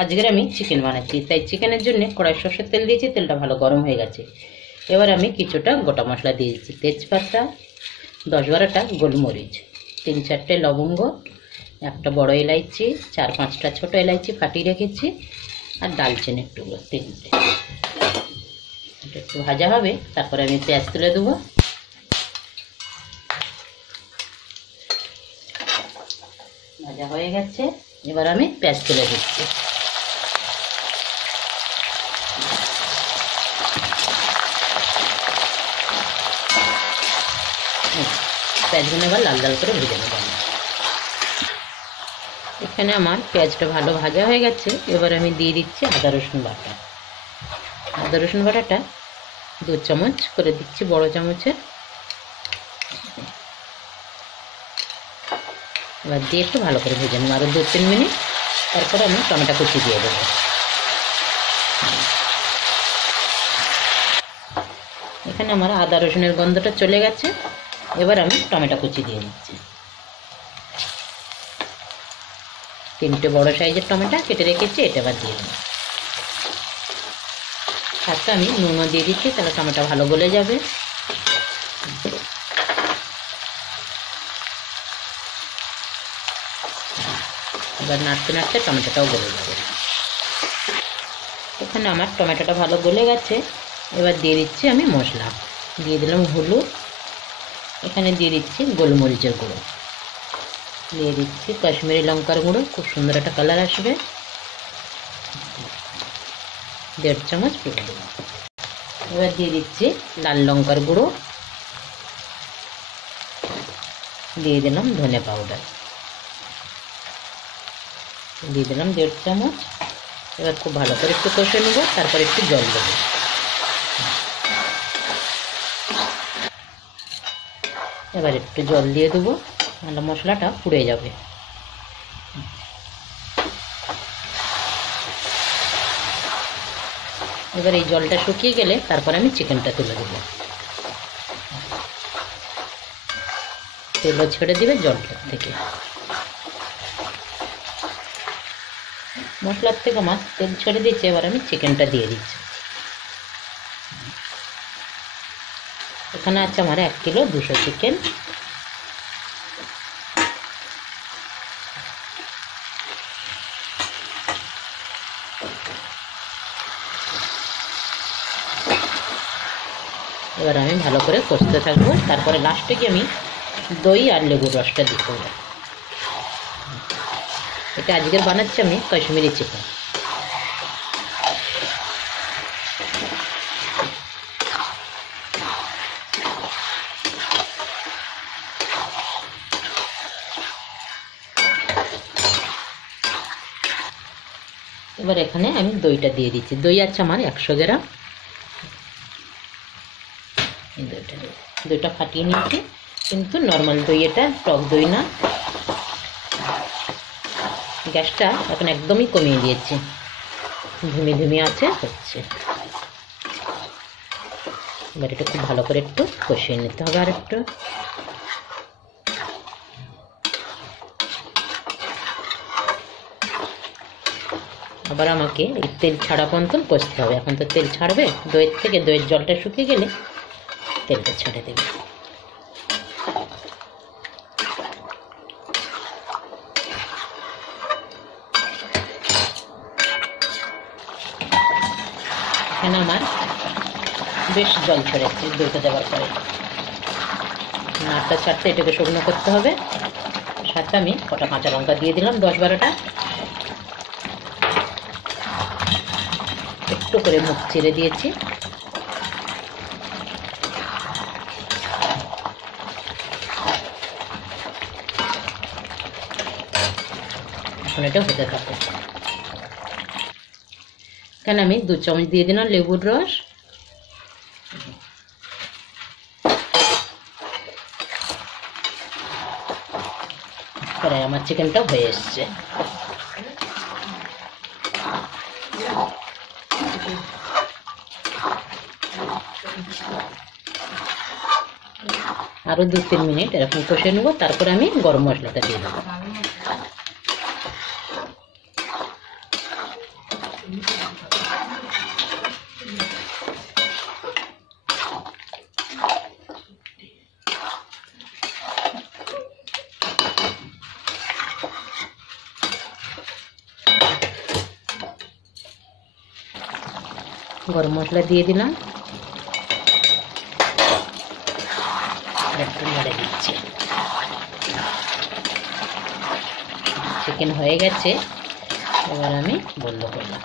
আজকের আমি চিকেন বানাচ্ছি, তাই চিকেনের জন্য কড়াই সরষের তেল দিয়েছি। তেলটা ভালো গরম হয়ে গেছে। এবার আমি কিছুটা গোটা মশলা দিয়েছি, তেজপাতা, 10-12টা গোলমরিচ, 3-4টে লবঙ্গ, একটা বড় এলাইচি, 4-5টা ছোট এলাইচি ফাটিয়ে রেখেছি, আর দালচিনি একটু 3টে। এটা একটু ভাজা হবে, তারপরে আমি পেঁয়াজ তুলে দেবো। ভাজা হয়ে গেছে, এবার আমি পেঁয়াজ তুলে দিচ্ছি। পেঁয়াজগুলো এবার লাল লাল করে ভেজে নেব। এখানে আমার পেঁয়াজটা ভালো ভাজা হয়ে গেছে। এবার আমি দিয়ে দিচ্ছি আদা রসুন বাটা। আদা রসুন বাটাটা 2 চামচ করে দিচ্ছি, বড় চামচের। এবার দিয়ে একটু ভালো করে ভেজে নেব আরও 2-3 মিনিট। তারপরে আমি টমেটো কুচি দিয়ে দেবো। এখানে আমার আদা রসুনের গন্ধটা চলে গেছে। এবার আমি টমেটো কুচি দিয়ে দিচ্ছি। 3টে বড় সাইজের টমেটো কেটে রেখেছি, এটা এবার দিয়ে দেবো। সাথে আমি নুনও দিয়ে দিচ্ছি, তাহলে টমেটো ভালো গলে যাবে। এবার নাড়তে নাড়তে টমেটোটাও গলে যাবে। এখানে আমার টমেটোটা ভালো গলে গেছে। এবার দিয়ে দিচ্ছি আমি মশলা। দিয়ে দিলাম হলুদ, এখানে দিয়ে দিচ্ছি গোলমরিচের গুঁড়ো, দিয়ে দিচ্ছি কাশ্মীরি লঙ্কার গুঁড়ো, খুব সুন্দর একটা কালার আসবে, 1.5 চামচ দিয়ে দেবো। এবার দিয়ে দিচ্ছি লাল লঙ্কার গুঁড়ো, দিয়ে দিলাম ধনে পাউডার, দিয়ে দিলাম 1.5 চামচ। এবার খুব ভালো করে একটু কষে নেবো, তারপর একটু জল দেবো। এবার একটু জল দিয়ে দেবো, নাহলে মশলাটা পুড়ে যাবে। এবার এই জলটা শুকিয়ে গেলে তারপর আমি চিকেনটা তুলে দেবো। তেলও ছেড়ে দিবে জলটার থেকে। মশলার থেকে আমার তেল ছেড়ে দিচ্ছে। এবার আমি চিকেনটা দিয়ে দিচ্ছি। এখানে আছে আমার 1 কিলো 200 চিকেন। এবার আমি ভালো করে কষতে থাকবো। তারপরে লাস্টে গিয়ে আমি দই আর লেবুর রসটা দিয়ে দেবো। এটা আজকের বানাচ্ছি আমি কাশ্মীরি চিকেন। এবার এখানে আমি দইটা দিয়ে দিচ্ছি। দই আছে আমার 100 গ্রাম। দইটা ফাটিয়ে নিয়েছি, কিন্তু নর্মাল দই, এটা টক দই না। গ্যাসটা এখন একদমই কমিয়ে দিয়েছি, ধিমে ধিমে আছে হচ্ছে। এবার এটা খুব ভালো করে একটু কষিয়ে নিতে হবে। আর একটু আবার আমাকে এই তেল ছাড়া পর্যন্ত কষতে হবে। এখন তো তেল ছাড়বে দইয়ের থেকে, দইয়ের জলটা শুকিয়ে গেলে তেলটা ছেড়ে দেবে। এখানে আমার বেশ জল ছেড়েছে দইটা দেওয়ার পরে। নাড়তে ছাড়তে এটাকে শুকনো করতে হবে। সাথে আমি কটা কাঁচা লঙ্কা দিয়ে দিলাম, 10-12টা। একটু করে মুখ চিরে দিয়েছি। এখন এটা হতে থাকে। এখানে আমি 2 চামচ দিয়ে দিলাম লেবুর রস। প্রায় আমার চিকেনটা হয়ে এসছে। আরও 2-3 মিনিট এরকম কষে নেবো। তারপরে আমি গরম মশলাটা দিয়ে দেবো। গরম মশলা দিয়ে দিলাম, একটু নেড়ে দিচ্ছি। চিকেন হয়ে গেছে, এবার আমি বন্ধ করলাম।